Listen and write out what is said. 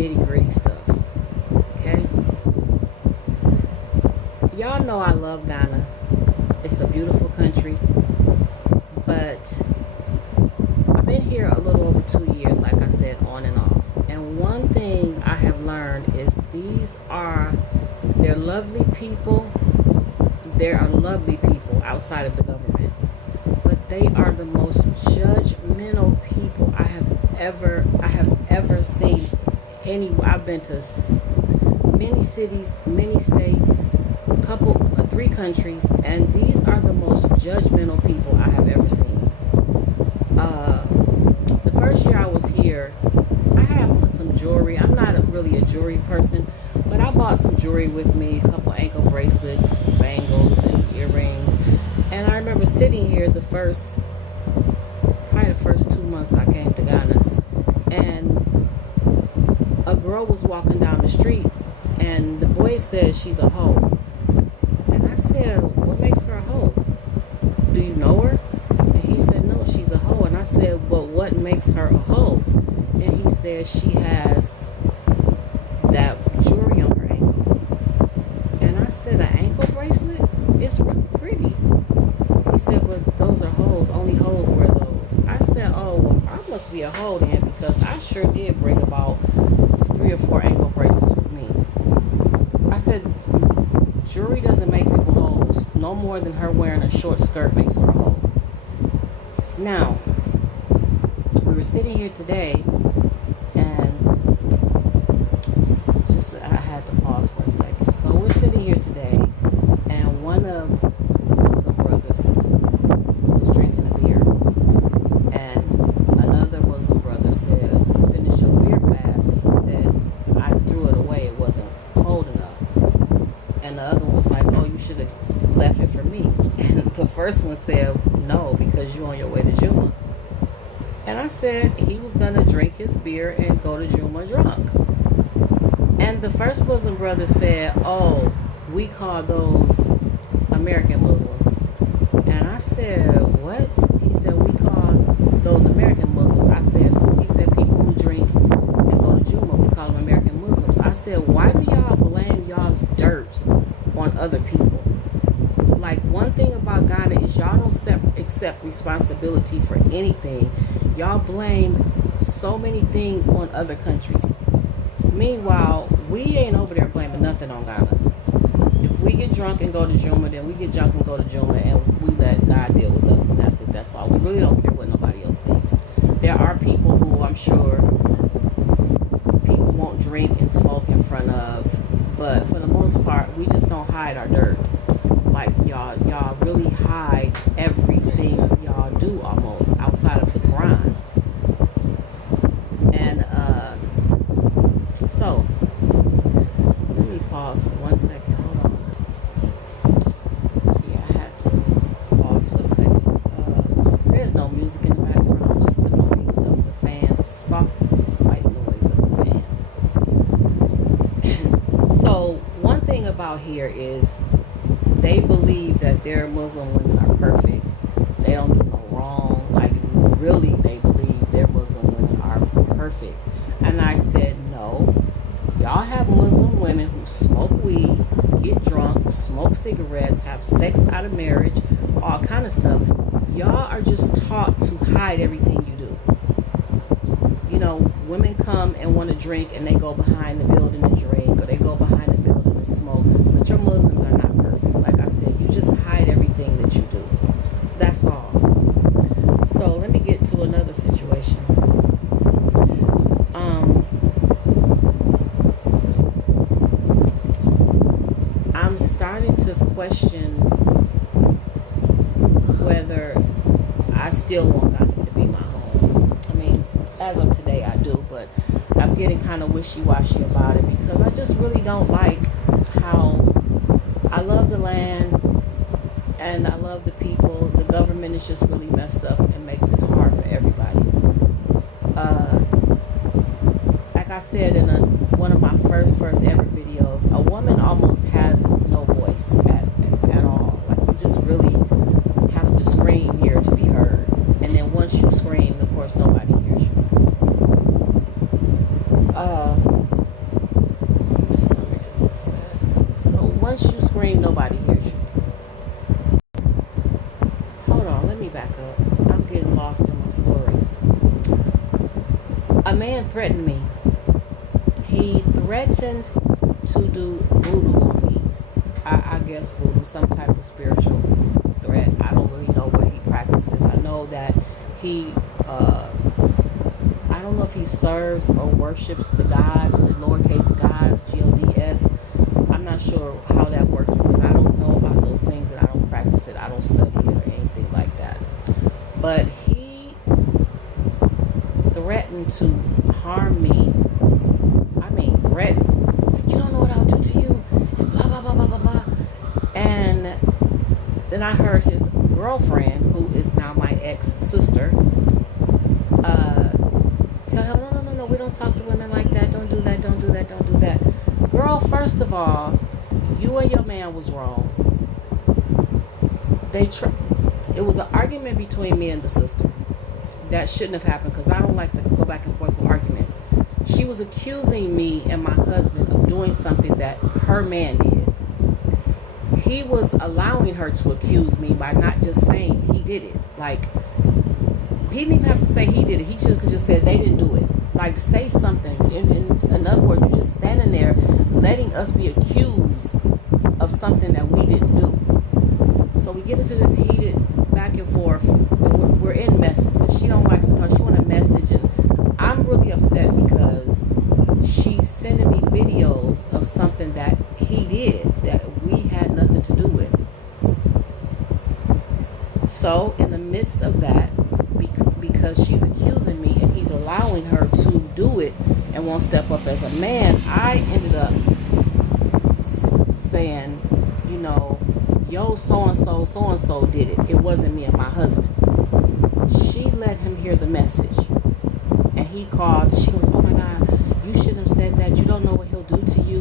nitty gritty stuff. Okay? Y'all know I love Ghana. It's a beautiful country. But I've been here a little over 2 years, like I said, on and off. And one thing I have learned is they're lovely people. There are lovely people outside of the government. But they are the most judgmental people I have ever seen. I've been to many cities, many states, three countries, and these are the most judgmental people I have ever seen. The first year I was here, I had some jewelry. I'm not really a jewelry person, but I bought some jewelry with me, a couple ankle bracelets, bangles, and earrings. And I remember sitting here probably the first 2 months I came to Ghana, and a girl was walking down the street, and the boy said she's a hoe. And I said, what makes her a hoe? Do you know her? And he said, no, she's a hoe. And I said, well, what makes her a hoe? And he said she has that jewelry on her ankle. And I said, an ankle bracelet? It's really pretty. He said, but those are hoes. Only hoes wear those. I said, oh, well, I must be a hoe then, because I sure did bring about 3 or 4 ankle bracelets with me. I said, jewelry doesn't make people hoes, no more than her wearing a short skirt makes her a hoe. Now, we were sitting here today, and I had to pause for a second. So we're sitting here today, and one of the Muslim brothers was drinking a beer, and another Muslim brother said, finish your beer fast, and he said, I threw it away, it wasn't cold enough. And the other one was like, oh, you should have left it for me. And the first one said, no, because you're on your way to Juma. And I said he was going to drink his beer and go to Juma drunk. And the first Muslim brother said, oh, we call those American Muslims. And I said, what? He said, we call those American Muslims. He said, people who drink and go to Juma, we call them American Muslims. I said, why do y'all blame y'all's dirt on other people? Like, one thing about Ghana is y'all don't accept responsibility for anything. Y'all blame so many things on other countries. Meanwhile, we ain't over there blaming nothing on Ghana. If we get drunk and go to Juma, then we get drunk and go to Juma, and we let God deal with us, and that's it. That's all. We really don't care what nobody else thinks. There are people who I'm sure people won't drink and smoke in front of, but for the most part, we just don't hide our dirt. Like, y'all really hide everything y'all do almost outside of the Quran. And so let me pause for 1 second. Hold on. Yeah, I had to pause for a second. There's no music in the background, just the noise of the fan, the soft white noise of the fan. So one thing about here is they believe that their Muslim women are perfect. They don't do no wrong. Like, really, they believe their Muslim women are perfect. And I said, no. Y'all have Muslim women who smoke weed, get drunk, smoke cigarettes, have sex out of marriage, all kind of stuff. Y'all are just taught to hide everything you do. You know, women come and want to drink, and they go behind the building and drink, or they go behind the building and smoke. But your Muslims are not perfect. Like I said, you just hide everything that you do. That's all. So let me get to another situation. I'm starting to question whether I still want Ghana to be my home. I mean, as of today, I do, but I'm getting kind of wishy-washy about it, because I just really don't like how I love the land and I love the people. The government is just really messed up and makes it hard for everybody. Like I said in one of my first ever videos, a woman almost has no voice at all. Like, you just really have to scream here to be heard. And then once you scream, of course, nobody hears you. once you scream, nobody hears you. Hold on, let me back up. I'm getting lost in my story. A man threatened me. He threatened to do voodoo on me. I guess voodoo, some type of spiritual threat. I don't really know what he practices. I know that he, I don't know if he serves or worships the gods, the lowercase gods, GODS. I'm not sure how that works because I don't know about those things and I don't practice it. I don't study it or anything like that. But he threatened to harm me. I mean, threatened. Like, you don't know what I'll do to you. And blah, blah, blah, blah, blah, blah. And then I heard his girlfriend, who is now my ex-sister, tell him, no, no, no, no, we don't talk to women like that. Don't do that, don't do that, don't do that. Girl, first of all, you and your man was wrong. It was an argument between me and the sister. That shouldn't have happened because I don't like to go back and forth with arguments. She was accusing me and my husband of doing something that her man did. He was allowing her to accuse me by not just saying he did it. Like, he didn't even have to say he did it. He just could just say they didn't do it. Like, say something. In other words, you're just standing there letting us be accused of something that we didn't do. So we get into this heated back and forth. We're in messages. She don't like to talk. She want a message, and I'm really upset because she's sending me videos of something that he did that we had nothing to do with. So in the midst of that, because she's accusing me and he's allowing her to do it and won't step up as a man, I ended up saying, you know, yo, so-and-so did it. It wasn't me and my husband. She let him hear the message. And he called. She goes, oh my God, you shouldn't have said that. You don't know what he'll do to you.